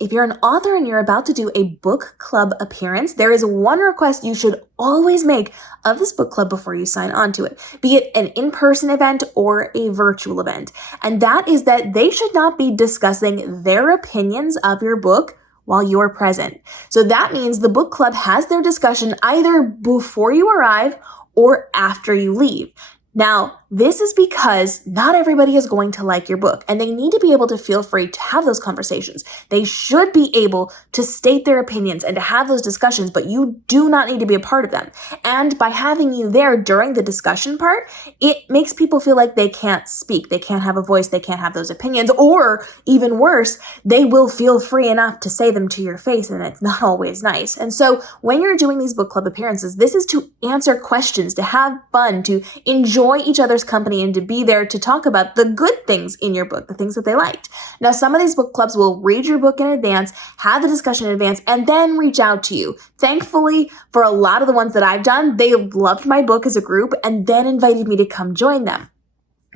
if you're an author and you're about to do a book club appearance, there is one request you should always make of this book club before you sign on to it, be it an in-person event or a virtual event. And that is that they should not be discussing their opinions of your book while you're present. So that means the book club has their discussion either before you arrive or after you leave. Now, this is because not everybody is going to like your book, and they need to be able to feel free to have those conversations. They should be able to state their opinions and to have those discussions, but you do not need to be a part of them. And by having you there during the discussion part, it makes people feel like they can't speak, they can't have a voice, they can't have those opinions, or even worse, they will feel free enough to say them to your face, and it's not always nice. And so when you're doing these book club appearances, this is to answer questions, to have fun, to enjoy each other's company, and to be there to talk about the good things in your book, the things that they liked. Now, some of these book clubs will read your book in advance, have the discussion in advance, and then reach out to you. Thankfully, for a lot of the ones that I've done, they loved my book as a group and then invited me to come join them.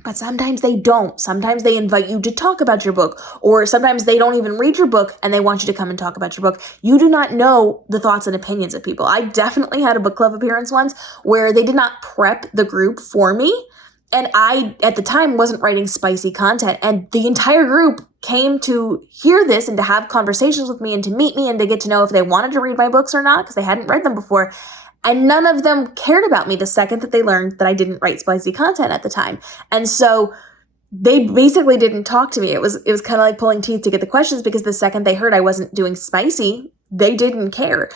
But sometimes they don't. Sometimes they invite you to talk about your book, or sometimes they don't even read your book and they want you to come and talk about your book. You do not know the thoughts and opinions of people. I definitely had a book club appearance once where they did not prep the group for me. And I, at the time, wasn't writing spicy content. And the entire group came to hear this and to have conversations with me and to meet me and to get to know if they wanted to read my books or not, because they hadn't read them before. And none of them cared about me the second that they learned that I didn't write spicy content at the time. And so they basically didn't talk to me. It was kind of like pulling teeth to get the questions, because the second they heard I wasn't doing spicy, they didn't care.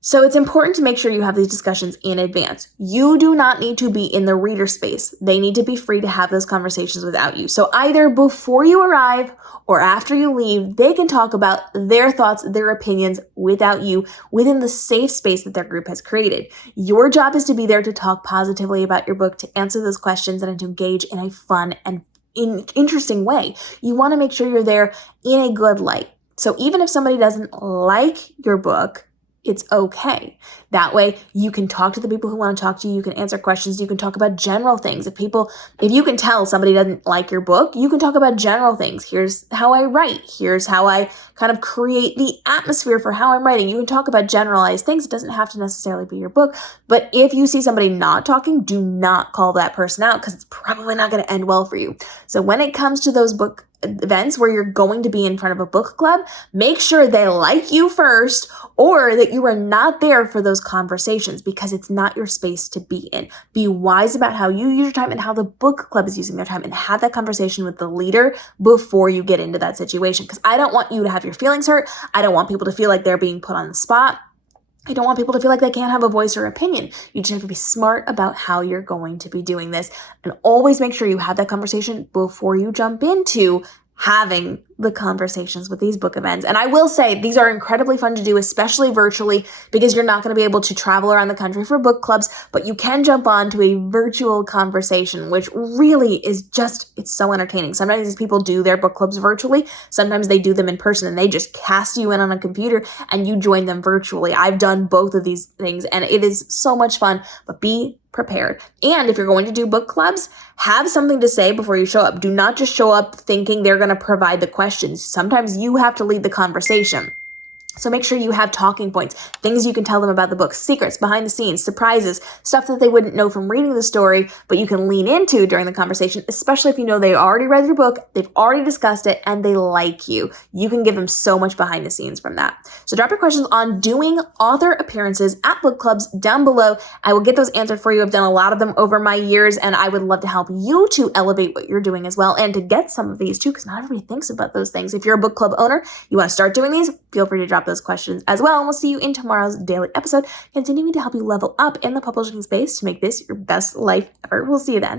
So it's important to make sure you have these discussions in advance. You do not need to be in the reader space. They need to be free to have those conversations without you. So either before you arrive or after you leave, they can talk about their thoughts, their opinions without you within the safe space that their group has created. Your job is to be there to talk positively about your book, to answer those questions, and to engage in a fun and interesting way. You want to make sure you're there in a good light. So even if somebody doesn't like your book, it's okay. That way you can talk to the people who want to talk to you. You can answer questions. You can talk about general things. If you can tell somebody doesn't like your book, you can talk about general things. Here's how I write. Here's how I kind of create the atmosphere for how I'm writing. You can talk about generalized things. It doesn't have to necessarily be your book. But if you see somebody not talking, do not call that person out, because it's probably not going to end well for you. So when it comes to those book events where you're going to be in front of a book club, make sure they like you first, or that you are not there for those conversations, because it's not your space to be in. Be wise about how you use your time and how the book club is using their time, and have that conversation with the leader before you get into that situation, because I don't want you to have your feelings hurt. I don't want people to feel like they're being put on the spot. I don't want people to feel like they can't have a voice or opinion. You just have to be smart about how you're going to be doing this, and always make sure you have that conversation before you jump into having the conversations with these book events. And I will say these are incredibly fun to do, especially virtually, because you're not going to be able to travel around the country for book clubs, but you can jump on to a virtual conversation, which really is it's so entertaining. Sometimes these people do their book clubs virtually. Sometimes they do them in person, and they just cast you in on a computer and you join them virtually. I've done both of these things, and it is so much fun, but be prepared. And if you're going to do book clubs, have something to say before you show up. Do not just show up thinking they're going to provide the questions. Sometimes you have to lead the conversation. So make sure you have talking points, things you can tell them about the book, secrets, behind the scenes, surprises, stuff that they wouldn't know from reading the story, but you can lean into during the conversation, especially if you know they already read your book, they've already discussed it, and they like you. You can give them so much behind the scenes from that. So drop your questions on doing author appearances at book clubs down below. I will get those answered for you. I've done a lot of them over my years, and I would love to help you to elevate what you're doing as well, and to get some of these too, because not everybody thinks about those things. If you're a book club owner, you want to start doing these, feel free to drop those questions as well. And we'll see you in tomorrow's daily episode, continuing to help you level up in the publishing space to make this your best life ever. We'll see you then.